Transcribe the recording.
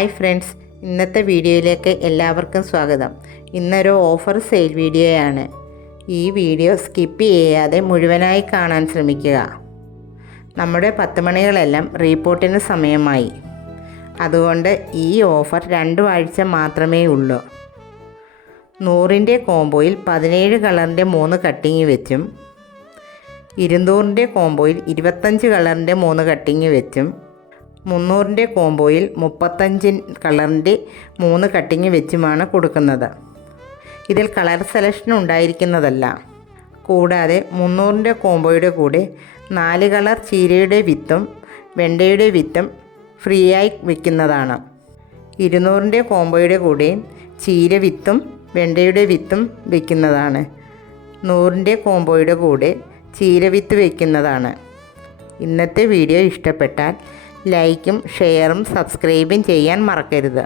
Hi friends, ഇന്നത്തെ വീഡിയോയിലേക്ക് എല്ലാവർക്കും സ്വാഗതം. ഇന്നൊരു ഓഫർ സെയിൽ വീഡിയോയാണ്. ഈ വീഡിയോ സ്കിപ്പ് ചെയ്യാതെ മുഴുവനായി കാണാൻ ശ്രമിക്കുക. നമ്മുടെ 10 മണികളെല്ലാം റീപോർട്ടിന് സമയമായി. അതുകൊണ്ട് ഈ ഓഫർ 2 ആഴ്ച മാത്രമേ ഉള്ളൂ. 100ൻ്റെ കോംബോയിൽ 17 കളറിൻ്റെ 3 കട്ടിങ് വെച്ചും 200ൻ്റെ കോംബോയിൽ 25 കളറിൻ്റെ 3 കട്ടിങ് വെച്ചും 300ൻ്റെ കോംബോയിൽ 35 കളറിൻ്റെ 3 കട്ടിങ് വെച്ചുമാണ് കൊടുക്കുന്നത്. ഇതിൽ കളർ സെലക്ഷൻ ഉണ്ടായിരിക്കുന്നതല്ല. കൂടാതെ 300ൻ്റെ കോംബോയുടെ കൂടെ 4 കളർ ചീരയുടെ വിത്തും വെണ്ടയുടെ വിത്തും ഫ്രീ ആയി വയ്ക്കുന്നതാണ്. 200ൻ്റെ കോംബോയുടെ കൂടെ ചീര വിത്തും വെണ്ടയുടെ വിത്തും വയ്ക്കുന്നതാണ്. 100ൻ്റെ കോംബോയുടെ കൂടെ ചീര വിത്ത് വയ്ക്കുന്നതാണ്. ഇന്നത്തെ വീഡിയോ ഇഷ്ടപ്പെട്ടാൽ ലൈക്കും ഷെയറും സബ്സ്ക്രൈബും ചെയ്യാൻ മറക്കരുത്.